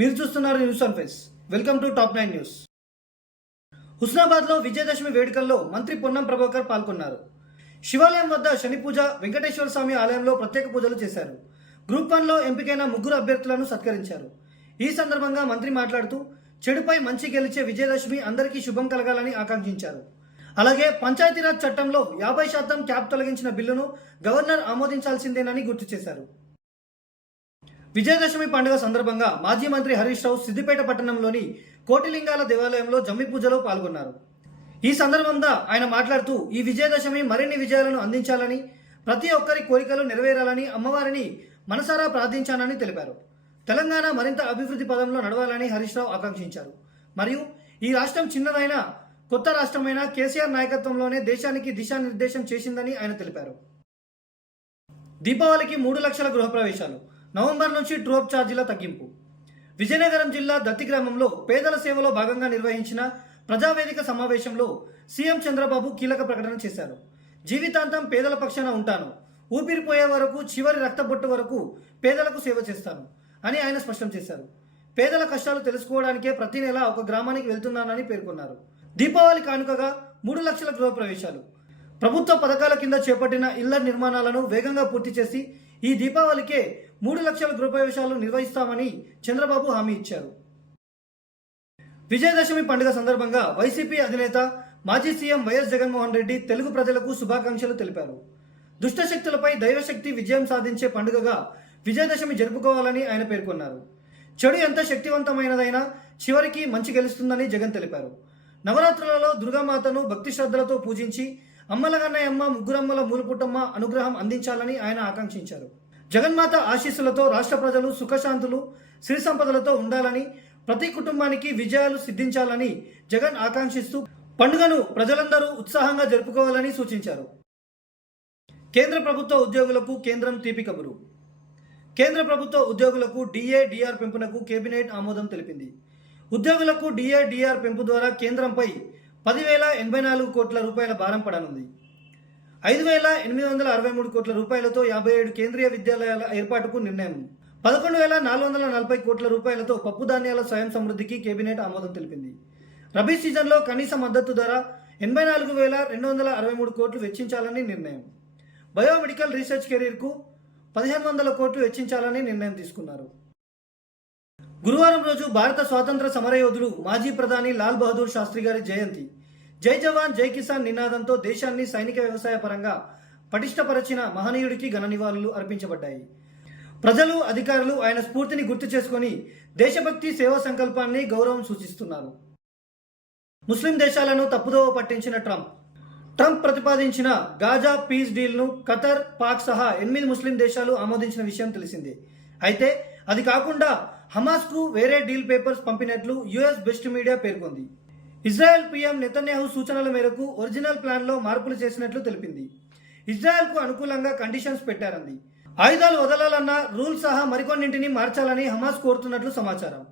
మీరు చూస్తున్నారు news on face. Welcome to top nine news. హుస్నాబాద్లో Vijayadashami వేడుకల్లో మంత్రి పొన్నం ప్రభాకర్ పాల్గొన్నారు. శివాలయం వద్ద శని పూజ వెంకటేశ్వర స్వామి ఆలయంలో ప్రత్యేక పూజలు చేశారు. గ్రూప్ వన్లో ఎంపికైన ముగ్గురు అభ్యర్థులను సత్కరించారు. ఈ సందర్భంగా మంత్రి మాట్లాడుతూ చెడుపై మంచి గెలిచే విజయదశమి అందరికీ శుభం కలగాలని ఆకాంక్షించారు. అలాగే పంచాయతీరాజ్ చట్టంలో యాభై శాతం క్యాప్ తొలగించిన బిల్లును గవర్నర్ ఆమోదించాల్సిందేనని గుర్తు చేశారు. విజయదశమి పండుగ సందర్భంగా మాజీ మంత్రి హరీష్ రావు సిద్దిపేట పట్టణంలోని కోటిలింగాల దేవాలయంలో జమ్మి పూజలో పాల్గొన్నారు. ఈ సందర్భంగా ఆయన మాట్లాడుతూ ఈ విజయదశమి మరిన్ని విజయాలను అందించాలని ప్రతి ఒక్కరి కోరికలు నెరవేరాలని అమ్మవారిని మనసారా ప్రార్థించానని తెలిపారు. తెలంగాణ మరింత అభివృద్ధి పదంలో నడవాలని హరీష్ రావు ఆకాంక్షించారు. మరియు ఈ రాష్ట్రం చిన్నదైన కొత్త రాష్ట్రమైన కేసీఆర్ నాయకత్వంలోనే దేశానికి దిశానిర్దేశం చేసిందని ఆయన తెలిపారు. దీపావళికి మూడు లక్షల గృహప్రవేశాలు నవంబర్ నుంచి డ్రోప్ ఛార్జీల తగ్గింపు. విజయనగరం జిల్లా దత్తి గ్రామంలో పేదల సేవలో భాగంగా నిర్వహించిన ప్రజావేదిక సమావేశంలో సీఎం చంద్రబాబు కీలక ప్రకటన చేశారు. జీవితాంతం పేదల పక్షాన ఉంటాను. ఊపిరిపోయే వరకు చివరి రక్తబొట్టు వరకు పేదలకు సేవ చేస్తాను అని ఆయన స్పష్టం చేశారు. పేదల కష్టాలు తెలుసుకోవడానికే ప్రతి నెల ఒక గ్రామానికి వెళ్తున్నానని పేర్కొన్నారు. దీపావళి కానుకగా మూడు లక్షల గృహప్రవేశాలు. ప్రభుత్వ పథకాల కింద చేపట్టిన ఇళ్ళ నిర్మాణాలను వేగంగా పూర్తి చేసి ఈ దీపావళికే మూడు లక్షల గృహప్రవేశాలు నిర్వహిస్తామని చంద్రబాబు హామీ ఇచ్చారు. విజయదశమి పండుగ సందర్భంగా వైసీపీ అధినేత మాజీ సీఎం వైఎస్ జగన్మోహన్ రెడ్డి తెలుగు ప్రజలకు శుభాకాంక్షలు తెలిపారు. దుష్టశక్తులపై దైవశక్తి విజయం సాధించే పండుగగా విజయదశమి జరుపుకోవాలని ఆయన పేర్కొన్నారు. చెడు ఎంత శక్తివంతమైనదైనా చివరికి మంచి గెలుస్తుందని జగన్ తెలిపారు. నవరాత్రులలో దుర్గామాతను భక్తి శ్రద్ధలతో పూజించి అమ్మలగన్నయమ్మ ముగ్గురమ్మల మూలుపుట్టమ్మ అనుగ్రహం అందించాలని ఆయన ఆకాంక్షించారు. జగన్మాత ఆశీస్సులతో రాష్ట్ర ప్రజలు సుఖశాంతులు సిరి సంపదలతో ఉండాలని ప్రతి కుటుంబానికి విజయాలు సిద్ధించాలని జగన్ ఆకాంక్షిస్తూ పండుగను ప్రజలందరూ ఉత్సాహంగా జరుపుకోవాలని సూచించారు. కేంద్ర ప్రభుత్వ ఉద్యోగులకు కేంద్రం తీపి కబురు. కేంద్ర ప్రభుత్వ ఉద్యోగులకు డిఏ డిఆర్ పెంపునకు కేబినెట్ ఆమోదం తెలిపింది. ఉద్యోగులకు డిఏ డిఆర్ పెంపు ద్వారా కేంద్రంపై పదివేల ఎనభై నాలుగు కోట్ల రూపాయల భారం పడనుంది. ఐదు వేల ఎనిమిది వందల అరవై మూడు కోట్ల రూపాయలతో యాభై ఏడు కేంద్రీయ విద్యాలయాల ఏర్పాటుకు నిర్ణయం. పదకొండు వేల నాలుగు వందల నలభై కోట్ల రూపాయలతో పప్పు ధాన్యాల స్వయం సమృద్ధికి కేబినెట్ ఆమోదం తెలిపింది. రబీ సీజన్లో కనీస మద్దతు ధర ఎనభై నాలుగు వేల రెండు వందల అరవై మూడు కోట్లు వెచ్చించాలని నిర్ణయం. బయోమెడికల్ రీసెర్చ్ కెరీర్కు పదిహేను వందల కోట్లు వెచ్చించాలని నిర్ణయం తీసుకున్నారు. గురువారం రోజు భారత స్వాతంత్ర సమరయోధులు మాజీ ప్రధాని లాల్ బహదూర్ శాస్త్రి గారి జయంతి. జై జవాన్ జై కిసాన్ నినాదంతో దేశాన్ని సైనిక వ్యవసాయ పరంగా పటిష్టపరచిన మహనీయుడికి ఘన నివాళులు అర్పించబడ్డాయి. ప్రజలు అధికారులు ఆయన స్ఫూర్తిని గుర్తు చేసుకొని దేశభక్తి సేవా సంకల్పాన్ని గౌరవం సూచిస్తున్నారు. ముస్లిం దేశాలను తప్పుదోవ పట్టించిన ట్రంప్. ట్రంప్ ప్రతిపాదించిన గాజా పీస్ డీల్ను ఖతర్ పాక్ సహా ఎనిమిది ముస్లిం దేశాలు ఆమోదించిన విషయం తెలిసిందే. అయితే అది కాకుండా హమాస్కు వేరే డీల్ పేపర్స్ పంపినట్లు యుఎస్ బెస్ట్ మీడియా పేర్కొంది. ఇజ్రాయెల్ పీఎం నెతన్యాహు సూచనల మేరకు ఒరిజినల్ ప్లాన్లో మార్పులు చేసినట్లు తెలిపింది. ఇజ్రాయెల్కు అనుకూలంగా కండిషన్స్ పెట్టారంది. ఆయుధాలు వదలాలన్న రూల్ సహా మరికొన్నింటిని మార్చాలని హమాస్ కోరుతున్నట్లు సమాచారం.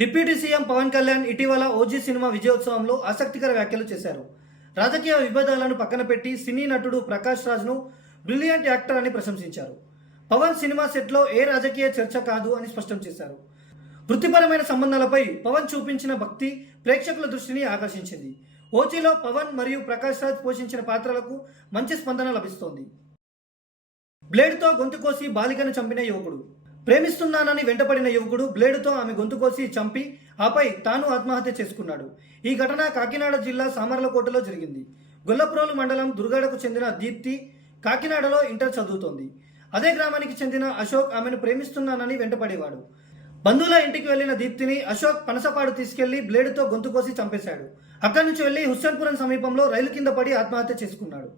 డిప్యూటీ సీఎం పవన్ కళ్యాణ్ ఇటీవల ఓజీ సినిమా విజయోత్సవంలో ఆసక్తికర వ్యాఖ్యలు చేశారు. రాజకీయ విభేదాలను పక్కన పెట్టి సినీ నటుడు ప్రకాష్ రాజ్ను బ్రిలియంట్ యాక్టర్ అని ప్రశంసించారు. పవన్ సినిమా సెట్లో ఏ రాజకీయ చర్చ కాదు అని స్పష్టం చేశారు. వృత్తిపరమైన సంబంధాలపై పవన్ చూపించిన భక్తి ప్రేక్షకుల దృష్టిని ఆకర్షించింది. ఓజీలో పవన్ మరియు ప్రకాష్ రాజ్ పోషించిన పాత్రలకు మంచి స్పందన లభిస్తోంది. బ్లేడ్తో గొంతు కోసి బాలికను చంపిన యువకుడు. ప్రేమిస్తున్నానని వెంటపడిన యువకుడు బ్లేడుతో ఆమె గొంతు కోసి చంపి ఆపై తాను ఆత్మహత్య చేసుకున్నాడు. ఈ ఘటన కాకినాడ జిల్లా సామర్లకోటలో జరిగింది. గొల్లప్రోలు మండలం దుర్గాడకు చెందిన దీప్తి కాకినాడలో ఇంటర్ చదువుతోంది. అదే గ్రామానికి చెందిన అశోక్ ఆమెను ప్రేమిస్తున్నానని వెంటపడేవాడు. బంధువుల ఇంటికి వెళ్ళిన దీప్తిని అశోక్ పనసపాడు తీసుకెళ్ళి బ్లేడుతో గొంతు కోసి చంపేశాడు. అక్కడి నుంచి వెళ్ళి హుస్సేన్పురం సమీపంలో రైలు కింద పడి ఆత్మహత్య చేసుకున్నాడు.